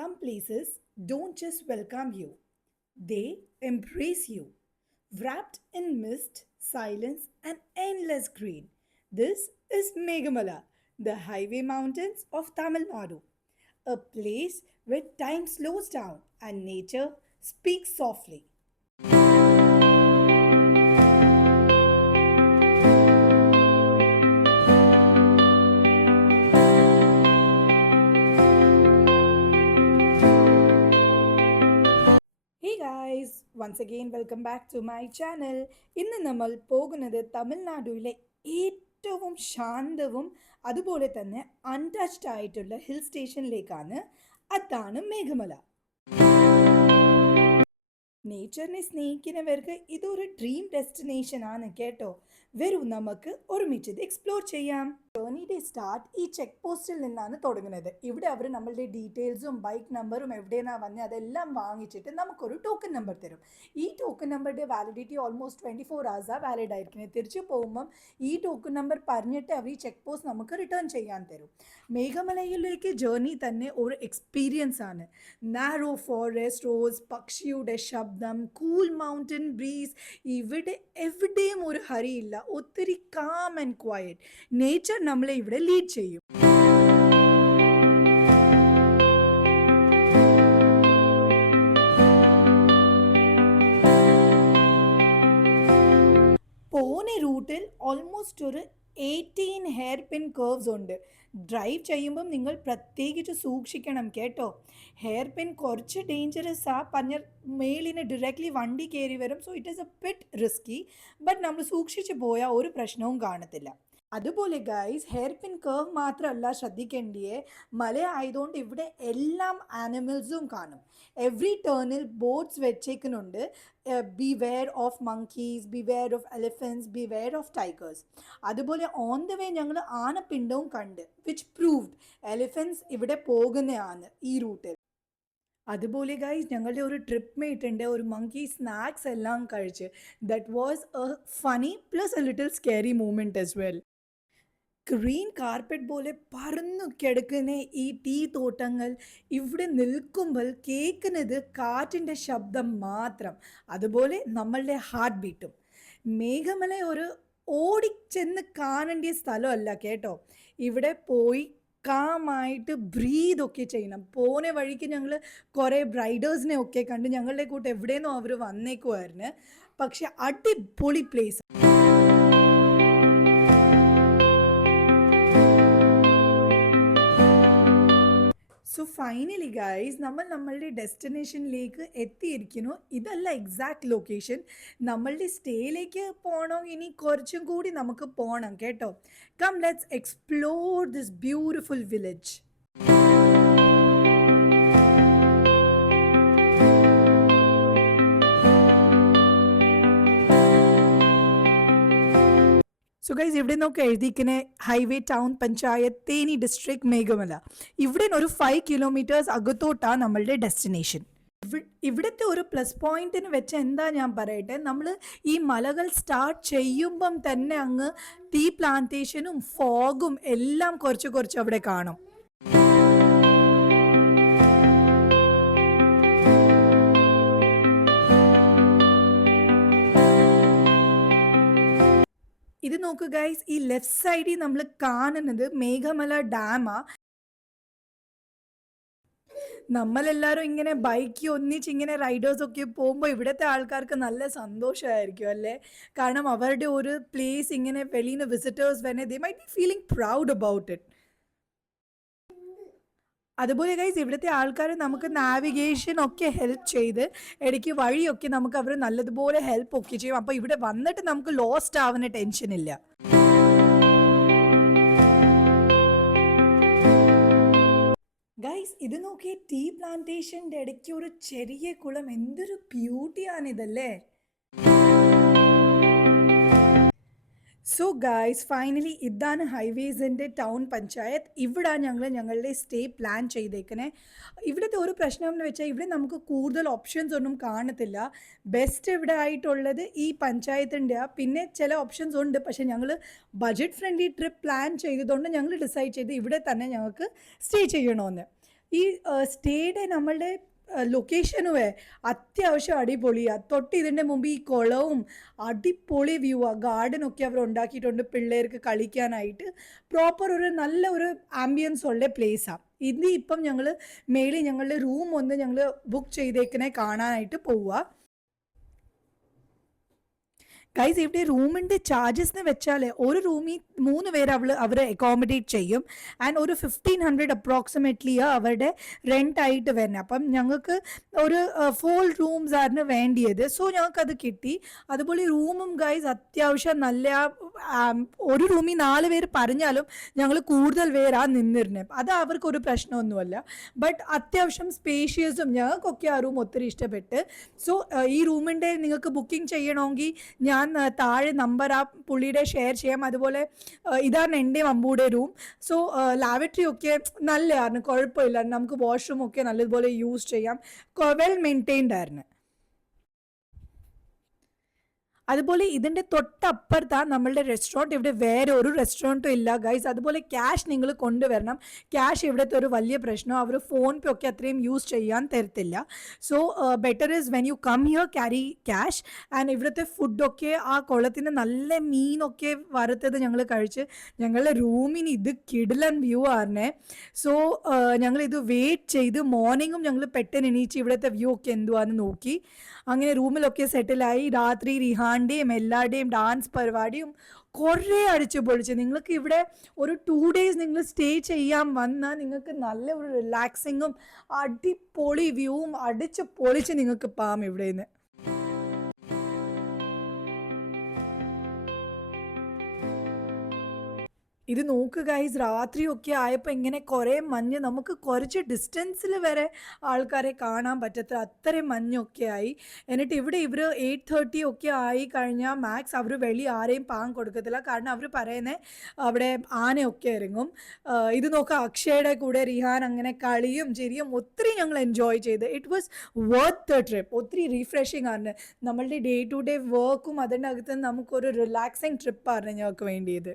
Some places don't just welcome you, they embrace you. Wrapped in mist, silence, and endless green. This is Megamala, the highway mountains of Tamil Nadu, a place where time slows down and nature speaks softly. Hey guys, once again welcome back to my channel. ഇന്ന് നമ്മൾ പോകുന്നത് തമിഴ്നാടുവിലെ ഏറ്റവും ശാന്തവും അതുപോലെ തന്നെ untouched ആയിട്ടുള്ള hill സ്റ്റേഷനിലേക്കാണ്. അതാണ് മേഘമല. നേച്ചറിനെ സ്നേഹിക്കുന്നവർക്ക് ഇതൊരു ഡ്രീം ഡെസ്റ്റിനേഷൻ ആണ് കേട്ടോ. വരൂ നമുക്ക് ഒരുമിച്ച് ഇത് എക്സ്പ്ലോർ ചെയ്യാം. ജേർണിയുടെ സ്റ്റാർട്ട് ഈ ചെക്ക് പോസ്റ്റിൽ നിന്നാണ് തുടങ്ങുന്നത്. ഇവിടെ അവർ നമ്മളുടെ ഡീറ്റെയിൽസും ബൈക്ക് നമ്പറും എവിടെയാണ് വന്നത് അതെല്ലാം വാങ്ങിച്ചിട്ട് നമുക്കൊരു ടോക്കൺ നമ്പർ തരും. ഈ ടോക്കൺ നമ്പറുടെ വാലിഡിറ്റി ഓൾമോസ്റ്റ് 24 hours വാലിഡ് ആയിരിക്കുന്നത്. തിരിച്ചു പോകുമ്പം ഈ ടോക്കൺ നമ്പർ പറഞ്ഞിട്ട് അവർ ഈ ചെക്ക് പോസ്റ്റ് നമുക്ക് റിട്ടേൺ ചെയ്യാൻ തരും. മേഘമലയിലേക്ക് ജേർണി തന്നെ ഒരു എക്സ്പീരിയൻസ് ആണ്. നാരോ ഫോറസ്റ്റ് റോഡ്സ്, പക്ഷിയുടെ ശബ്ദം, കൂൾ മൗണ്ടൻ ബ്രീസ്, ഇവിടെ എവിടെയും ഒരു ഹരിയില്ല. ഒത്തിരി കാം ആൻഡ് ക്വയറ്റ്. നേച്ചർ നമ്മളെ ഇവിടെ ലീഡ് ചെയ്യും. പോണ റൂട്ടിൽ ഓൾമോസ്റ്റ് ഒരു 18 ഹെയർ പിൻ കർവ്സ് ഉണ്ട്. ഡ്രൈവ് ചെയ്യുമ്പം നിങ്ങൾ പ്രത്യേകിച്ച് സൂക്ഷിക്കണം കേട്ടോ. ഹെയർ പിൻ കുറച്ച് ഡേഞ്ചറസ് പറഞ്ഞ മേലിന് ഡയറക്റ്റ്ലി വണ്ടി കയറി വരും. So it is A bit risky. But നമ്മൾ സൂക്ഷിച്ച് പോയാൽ ഒരു പ്രശ്നവും കാണത്തില്ല. അതുപോലെ ഗൈസ്, ഹെയർ പിൻ കർവ് മാത്രമല്ല ശ്രദ്ധിക്കേണ്ടിയേ, മല ആയതുകൊണ്ട് ഇവിടെ എല്ലാം ആനിമൽസും കാണും. എവറി ടേണിൽ ബോട്ട്സ് വെച്ചേക്കുന്നുണ്ട്. Beware of monkeys, beware of elephants, beware of tigers. അതുപോലെ ഓൺ ദ വേ ഞങ്ങൾ ആനപ്പിണ്ടവും കണ്ട്, വിച്ച് പ്രൂവ്ഡ് എലിഫൻസ് ഇവിടെ പോകുന്നതാണ് ഈ റൂട്ടിൽ. അതുപോലെ ഗൈസ്, ഞങ്ങളുടെ ഒരു ട്രിപ്പ് മേറ്റ് ഉണ്ട്, ഒരു മങ്കി സ്നാക്സ് എല്ലാം കഴിച്ച്. That was a funny plus a little scary moment as well. Green carpet പോലെ പറന്നു കിടക്കുന്ന ഈ ടീ തോട്ടങ്ങൾ ഇവിടെ നിൽക്കുമ്പോൾ കേൾക്കുന്നത് കാറ്റിൻ്റെ ശബ്ദം മാത്രം, അതുപോലെ നമ്മളുടെ ഹാർട്ട് ബീറ്റും. മേഘമല ഒരു ഓടിച്ചെന്ന് കാണേണ്ട സ്ഥലമല്ല കേട്ടോ. ഇവിടെ പോയി കാമായിട്ട് ബ്രീതൊക്കെ ചെയ്യണം. പോണ വഴിക്ക് ഞങ്ങൾ കുറേ ബ്രൈഡേഴ്സിനെ ഒക്കെ കണ്ട്. ഞങ്ങളുടെ കൂട്ട് എവിടെയെന്നോ അവർ വന്നേക്കുമായിരുന്നു. പക്ഷെ അടിപൊളി പ്ലേസ്. സോ ഫൈനലി ഗൈസ്, നമ്മൾ നമ്മളുടെ ഡെസ്റ്റിനേഷനിലേക്ക് എത്തിയിരിക്കുന്നു. ഇതല്ല എക്സാക്ട് ലൊക്കേഷൻ. നമ്മളുടെ സ്റ്റേയിലേക്ക് പോകണം. ഇനി കുറച്ചും കൂടി നമുക്ക് പോകണം കേട്ടോ. Come let's explore this beautiful village. So guys, ഇവിടെ നോക്കി എഴുതിയിരിക്കുന്ന highway town panchayat Theni district Meghamala. ഇവിടെ ഒരു 5 kilometers അകത്തോട്ടാണ് നമ്മളുടെ ഡെസ്റ്റിനേഷൻ. ഇവിടുത്തെ ഒരു പ്ലസ് പോയിന്റിന് വെച്ച് എന്താ ഞാൻ പറയട്ടെ, നമ്മൾ ഈ മലകൾ സ്റ്റാർട്ട് ചെയ്യുമ്പം തന്നെ അങ്ങ് ടീ പ്ലാന്റേഷനും ഫോഗും എല്ലാം കുറച്ച് കുറച്ച് അവിടെ കാണും. ഇത് നോക്കൂ ഗൈസ്, ഈ ലെഫ്റ്റ് സൈഡിൽ നമ്മൾ കാണുന്നത് മേഘമല ഡാമാ. നമ്മളെല്ലാവരും ഇങ്ങനെ ബൈക്ക് ഒന്നിച്ച് ഇങ്ങനെ റൈഡേഴ്സൊക്കെ പോകുമ്പോൾ ഇവിടുത്തെ ആൾക്കാർക്ക് നല്ല സന്തോഷമായിരിക്കും അല്ലേ. കാരണം അവരുടെ ഒരു പ്ലേസ് ഇങ്ങനെ വെളിയിൽ നിന്ന് വിസിറ്റേഴ്സ് വരെ they might be feeling proud about it. അതുപോലെ ഗൈസ്, ഇവിടുത്തെ ആൾക്കാർ നമുക്ക് നാവിഗേഷൻ ഒക്കെ ഹെൽപ്പ് ചെയ്ത് ഇടയ്ക്ക് വഴിയൊക്കെ നമുക്ക് അവർ നല്ലതുപോലെ ഹെൽപ്പ് ഒക്കെ ചെയ്യും. അപ്പോൾ ഇവിടെ വന്നിട്ട് നമുക്ക് ലോസ്റ്റ് ആവുന്ന ടെൻഷൻ ഇല്ല. ഗൈസ്, ഇത് നോക്കിയേ, ടീ പ്ലാന്റേഷൻ്റെ ഇടയ്ക്ക് ഒരു ചെറിയ കുളം. എന്തൊരു ബ്യൂട്ടിയാണിതല്ലേ. സോ ഗൈസ്, ഫൈനലി ഇതാണ് ഹൈവേസിൻ്റെ ടൗൺ പഞ്ചായത്ത്. ഇവിടെ ഞങ്ങളുടെ സ്റ്റേ പ്ലാൻ ചെയ്തേക്കണേ. ഇവിടുത്തെ ഒരു പ്രശ്നം എന്ന് വെച്ചാൽ ഇവിടെ നമുക്ക് കൂടുതൽ ഓപ്ഷൻസ് ഒന്നും കാണത്തില്ല. ബെസ്റ്റ് ഇവിടെ ആയിട്ടുള്ളത് ഈ പഞ്ചായത്തിൻ്റെ. പിന്നെ ചില ഓപ്ഷൻസ് ഉണ്ട്, പക്ഷേ ഞങ്ങൾ ബഡ്ജറ്റ് ഫ്രണ്ട്ലി ട്രിപ്പ് പ്ലാൻ ചെയ്തതുകൊണ്ട് ഞങ്ങൾ ഡിസൈഡ് ചെയ്ത് ഇവിടെ തന്നെ ഞങ്ങൾക്ക് സ്റ്റേ ചെയ്യണമെന്ന്. ഈ സ്റ്റേയുടെ നമ്മളുടെ ലൊക്കേഷനുവേ അത്യാവശ്യം അടിപൊളിയാണ്. തൊട്ട് ഇതിൻ്റെ മുമ്പ് ഈ കുളവും അടിപൊളി വ്യൂ ആ. ഗാർഡനൊക്കെ അവർ ഉണ്ടാക്കിയിട്ടുണ്ട് പിള്ളേർക്ക് കളിക്കാനായിട്ട്. പ്രോപ്പർ ഒരു നല്ല ഒരു ആംബിയൻസ് ഉള്ള പ്ലേസാണ് ഇത്. ഇപ്പം ഞങ്ങൾ മേളിൽ ഞങ്ങളുടെ റൂം ഒന്ന് ഞങ്ങൾ ബുക്ക് ചെയ്തേക്കണേ കാണാനായിട്ട് പോവുക. ഗൈസ് ഇവിടെ റൂമിൻ്റെ ചാർജസ് എന്ന് വെച്ചാൽ ഒരു റൂമിൽ 3 പേര് അവർ അക്കോമഡേറ്റ് ചെയ്യും. ആൻഡ് ഒരു 1500 അപ്രോക്സിമേറ്റ്ലി അവരുടെ റെൻ്റായിട്ട് വരുന്നത്. അപ്പം ഞങ്ങൾക്ക് ഒരു 4 റൂംസ് ആയിരുന്നു വേണ്ടിയത്. സോ ഞങ്ങൾക്കത് കിട്ടി. അതുപോലെ റൂമും ഗൈസ് അത്യാവശ്യം നല്ല, ഒരു റൂമിൽ 4 പേര് പറഞ്ഞാലും ഞങ്ങൾ കൂടുതൽ പേരാണ് നിന്നിരുന്നത്. അത് അവർക്കൊരു പ്രശ്നമൊന്നുമല്ല. ബട്ട് അത്യാവശ്യം സ്പേഷ്യസും ഞങ്ങൾക്കൊക്കെ ആ റൂം ഒത്തിരി ഇഷ്ടപ്പെട്ട്. സോ ഈ റൂമിൻ്റെ നിങ്ങൾക്ക് ബുക്കിംഗ് ചെയ്യണമെങ്കിൽ ഞാൻ താഴെ നമ്പർ ആ പുള്ളിയുടെ ഷെയർ ചെയ്യാം. അതുപോലെ ഇതാണ് എൻ്റെ അമ്പൂടെ റൂം. സോ ലാവറ്ററി ഒക്കെ നല്ലതായിരുന്നു, കുഴപ്പമില്ല. നമുക്ക് വാഷ്റൂം ഒക്കെ നല്ലതുപോലെ യൂസ് ചെയ്യാം. വെൽ മെയിൻറ്റെയിൻഡ് ആയിരുന്നു. അതുപോലെ ഇതിൻ്റെ തൊട്ടപ്പുറത്താണ് നമ്മളുടെ റെസ്റ്റോറൻറ്റ്. ഇവിടെ വേറെ ഒരു റെസ്റ്റോറൻറ്റും ഇല്ല ഗൈസ്. അതുപോലെ ക്യാഷ് നിങ്ങൾ കൊണ്ടുവരണം. ക്യാഷ് ഇവിടുത്തെ ഒരു വലിയ പ്രശ്നം. അവർ ഫോൺ പേ ഒക്കെ അത്രയും യൂസ് ചെയ്യാൻ തരത്തില്ല. So better is when you come here carry cash. And ഇവിടുത്തെ ഫുഡൊക്കെ ആ കുളത്തിന് നല്ല മീനൊക്കെ വറുത്തത് ഞങ്ങൾ കഴിച്ച്. ഞങ്ങളുടെ റൂമിന് ഇത് കിടിലൻ വ്യൂ ആയിരുന്നേ. സോ ഞങ്ങളിത് വെയിറ്റ് ചെയ്ത് മോർണിംഗും ഞങ്ങൾ പെട്ടെന്ന് എണീച്ച് ഇവിടുത്തെ വ്യൂ ഒക്കെ എന്തുവാന്ന് നോക്കി. അങ്ങനെ റൂമിലൊക്കെ സെറ്റിലായി. രാത്രി റിഹാൻ്റെയും എല്ലാവരുടെയും ഡാൻസ് പരിപാടിയും കുറേ അടിച്ചു പൊളിച്ച്. നിങ്ങൾക്ക് ഇവിടെ ഒരു 2 days നിങ്ങൾ സ്റ്റേ ചെയ്യാൻ വന്നാൽ നിങ്ങൾക്ക് നല്ല ഒരു റിലാക്സിങ്ങും അടിപൊളി വ്യൂവും അടിച്ച് പൊളിച്ച് നിങ്ങൾക്ക് പോകാം ഇവിടെ നിന്ന്. ഇത് നോക്ക് ഗൈസ്, രാത്രിയൊക്കെ ആയപ്പോൾ ഇങ്ങനെ കുറേ മഞ്ഞ്, നമുക്ക് കുറച്ച് ഡിസ്റ്റൻസിൽ വരെ ആൾക്കാരെ കാണാൻ പറ്റത്തില്ല, അത്രയും മഞ്ഞൊക്കെ ആയി. എന്നിട്ട് ഇവിടെ ഇവർ 8:30 ഒക്കെ ആയി കഴിഞ്ഞാൽ മാക്സ് അവർ വെളി ആരെയും പാൻ കൊടുക്കത്തില്ല. കാരണം അവർ പറയുന്നത് അവിടെ ആനയൊക്കെ ഇറങ്ങും. ഇത് നോക്കുക, അക്ഷയുടെ കൂടെ റിഹാൻ അങ്ങനെ കളിയും ചിരിയും ഒത്തിരി ഞങ്ങൾ എൻജോയ് ചെയ്ത്. It was worth the trip. ഒത്തിരി റീഫ്രഷിങ് ആണ്. നമ്മളുടെ ഡേ ടു ഡേ വർക്കും അതിൻ്റെ അകത്ത് നമുക്കൊരു റിലാക്സിങ് ട്രിപ്പായിരുന്നു ഞങ്ങൾക്ക് വേണ്ടിയത്.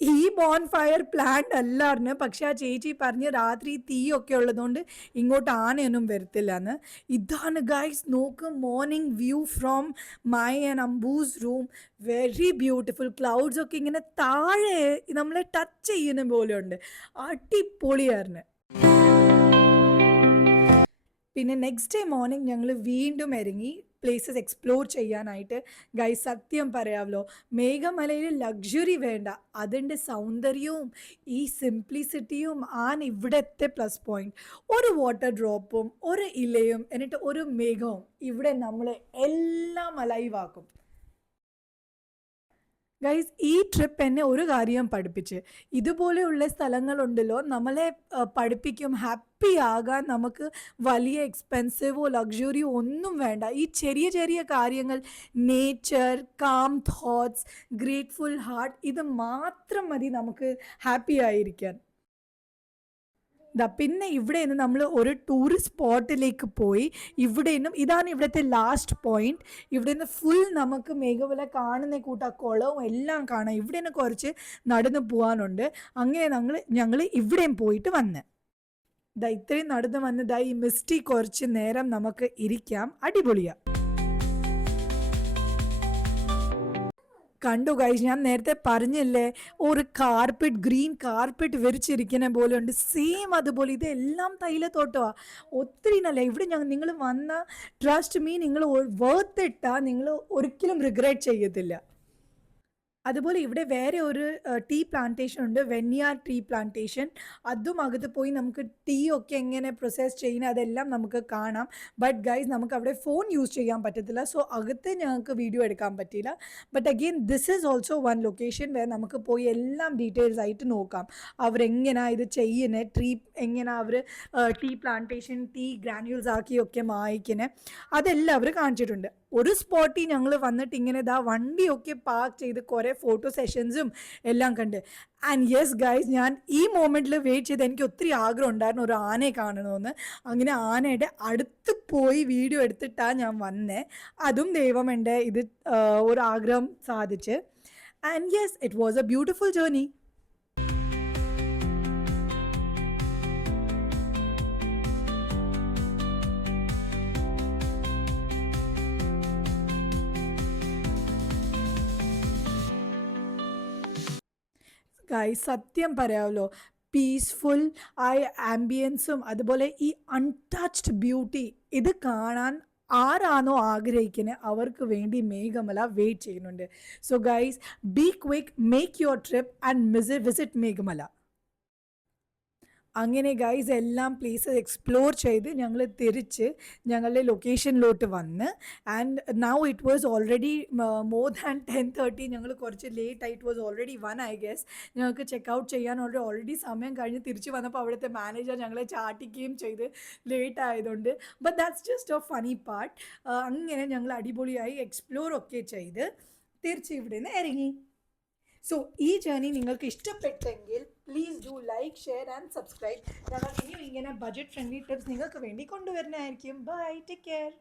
ഈ ബോൺ ഫയർ പ്ലാന്റ് അല്ലായിരുന്നു. പക്ഷെ ആ ചേച്ചി പറഞ്ഞ് രാത്രി തീയൊക്കെ ഉള്ളതുകൊണ്ട് ഇങ്ങോട്ട് ആനയൊന്നും വരത്തില്ല എന്ന്. ഇതാണ് ഗൈസ്, നോക്ക് morning view from my and അംബൂസ് റൂം. Very beautiful. ക്ലൗഡ്സ് ഒക്കെ ഇങ്ങനെ താഴെ നമ്മളെ ടച്ച് ചെയ്യുന്ന പോലെ ഉണ്ട്. അടിപൊളിയായിരുന്നു. പിന്നെ നെക്സ്റ്റ് ഡേ മോർണിംഗ് ഞങ്ങൾ വീണ്ടും ഇറങ്ങി പ്ലേസസ് എക്സ്പ്ലോർ ചെയ്യാനായിട്ട്. ഗൈസ് സത്യം പറയാമല്ലോ, മേഘമലയിൽ ലക്ഷറി വേണ്ട, അതിൻ്റെ സൗന്ദര്യവും ഈ സിംപ്ലിസിറ്റിയും ആണ് ഇവിടുത്തെ പ്ലസ് പോയിൻറ്റ്. ഒരു വാട്ടർ ഡ്രോപ്പും ഒരു ഇലയും എന്നിട്ട് ഒരു മേഘവും ഇവിടെ നമ്മളെ എല്ലാം അലൈവാക്കും. ഗൈസ് ഈ ട്രിപ്പ് എന്നെ ഒരു കാര്യം പഠിപ്പിച്ച്, ഇതുപോലെയുള്ള സ്ഥലങ്ങളുണ്ടല്ലോ നമ്മളെ പഠിപ്പിക്കും ഹാപ്പി ആകാൻ. നമുക്ക് വലിയ എക്സ്പെൻസീവോ ലക്ഷറിയോ ഒന്നും വേണ്ട. ഈ ചെറിയ ചെറിയ കാര്യങ്ങൾ, nature, calm thoughts, grateful heart, ഇത് മാത്രം മതി നമുക്ക് ഹാപ്പി ആയിരിക്കാൻ. പിന്നെ ഇവിടെ നിന്ന് നമ്മൾ ഒരു ടൂറിസ്റ്റ് സ്പോട്ടിലേക്ക് പോയി. ഇവിടെ നിന്നും ഇതാണ് ഇവിടുത്തെ ലാസ്റ്റ് പോയിന്റ്. ഇവിടെ നിന്ന് ഫുൾ നമുക്ക് മേഘമല കാണുന്ന കൂട്ട കുളവും എല്ലാം കാണാം. ഇവിടെ നിന്ന് കുറച്ച് നടന്നു പോകാനുണ്ട്. അങ്ങനെ ഞങ്ങൾ ഇവിടെയും പോയിട്ട് വന്ന് ഇത്രയും നടന്നു വന്ന് ഈ മിസ്റ്റി കുറച്ച് നേരം നമുക്ക് ഇരിക്കാം. അടിപൊളിയാണ്. കണ്ടു ഗൈസ്, ഞാൻ നേരത്തെ പറഞ്ഞില്ലേ ഒരു കാർപ്പറ്റ്, ഗ്രീൻ കാർപ്പറ്റ് വിരിച്ചിരിക്കുന്ന പോലെ ഉണ്ട്. സെയിം അതുപോലെ ഇതെല്ലാം തൈലത്തോട്ടമാണ്. ഒത്തിരി നല്ല. ഇവിടെ നിങ്ങൾ വന്ന ട്രസ്റ്റ് മീ, നിങ്ങൾ വർത്ത് ഇട്ടാൽ നിങ്ങൾ ഒരിക്കലും റിഗ്രറ്റ് ചെയ്യത്തില്ല. അതുപോലെ ഇവിടെ വേറെ ഒരു ടീ പ്ലാന്റേഷൻ ഉണ്ട്, വെന്യാർ ടീ പ്ലാന്റേഷൻ. അതും അകത്ത് പോയി നമുക്ക് ടീ ഒക്കെ എങ്ങനെ പ്രോസസ്സ് ചെയ്യുന്നത് അതെല്ലാം നമുക്ക് കാണാം. ബട്ട് ഗൈസ് നമുക്ക് അവിടെ ഫോൺ യൂസ് ചെയ്യാൻ പറ്റത്തില്ല. സോ അകത്ത് ഞങ്ങൾക്ക് വീഡിയോ എടുക്കാൻ പറ്റില്ല. But again this is also one location വേറെ നമുക്ക് പോയി എല്ലാം ഡീറ്റെയിൽസ് ആയിട്ട് നോക്കാം. അവരെങ്ങനെയാണ് ഇത് ചെയ്യുന്നത്, ട്രീ എങ്ങനെ അവർ ടീ പ്ലാന്റേഷൻ ടീ ഗ്രാനുവൽസ് ആക്കിയൊക്കെ മായ്ക്കുന്നത്, അതെല്ലാം അവർ കാണിച്ചിട്ടുണ്ട്. ഒരു സ്പോട്ടിൽ ഞങ്ങൾ വന്നിട്ട് ഇങ്ങനെ വണ്ടിയൊക്കെ പാർക്ക് ചെയ്ത് കുറേ ഫോട്ടോ സെഷൻസും എല്ലാം കണ്ട്. ആൻഡ് യെസ് ഗൈസ്, ഞാൻ ഈ മൊമെൻറ്റിൽ വെയിറ്റ് ചെയ്ത് എനിക്ക് ഒത്തിരി ആഗ്രഹം ഉണ്ടായിരുന്നു ഒരു ആനയെ കാണണമെന്ന്. അങ്ങനെ ആനയുടെ അടുത്ത് പോയി വീഡിയോ എടുത്തിട്ടാണ് ഞാൻ വന്നേ. അതും ദൈവം എൻ്റെ ഇത് ഒരു ആഗ്രഹം സാധിച്ച്. And yes, it was A beautiful journey. Guys സത്യം പറയാമല്ലോ, പീസ്ഫുൾ ആയ ആംബിയൻസും അതുപോലെ ഈ അൺടച്ച്ഡ് ബ്യൂട്ടി ഇത് കാണാൻ ആരാണോ ആഗ്രഹിക്കുന്നത് അവർക്ക് വേണ്ടി മേഘമല വെയിറ്റ് ചെയ്യുന്നുണ്ട്. So guys, be quick, make your trip and visit Meghamala. അങ്ങനെ ഗൈസ് എല്ലാം പ്ലേസസ് എക്സ്പ്ലോർ ചെയ്ത് ഞങ്ങൾ തിരിച്ച് ഞങ്ങളുടെ ലൊക്കേഷനിലോട്ട് വന്ന്, and now it was already more than 10:30. ഞങ്ങൾ കുറച്ച് ലേറ്റ് ആയി, it was already 1 I guess. ഞങ്ങൾക്ക് ചെക്ക് ഔട്ട് ചെയ്യാൻ ഓൾറെഡി സമയം കഴിഞ്ഞ് തിരിച്ച് വന്നപ്പോൾ അവിടുത്തെ മാനേജർ ഞങ്ങളെ ചാട്ടിക്കുകയും ചെയ്ത് ലേറ്റ് ആയതുകൊണ്ട്. But that's just A funny part. അങ്ങനെ ഞങ്ങൾ അടിപൊളിയായി എക്സ്പ്ലോർ ഒക്കെ ചെയ്ത് തിരിച്ച് ഇവിടെ നിന്ന് ഇറങ്ങി. സോ ഈ ജേർണി നിങ്ങൾക്ക് ഇഷ്ടപ്പെട്ടെങ്കിൽ please do like, share and subscribe. ഞങ്ങൾ ഇനിയും ഇങ്ങനെ ബഡ്ജറ്റ് ഫ്രണ്ട്ലി ടിപ്സ് നിങ്ങൾക്ക് വേണ്ടി കൊണ്ടുവരുന്നതായിരിക്കും. By, take care.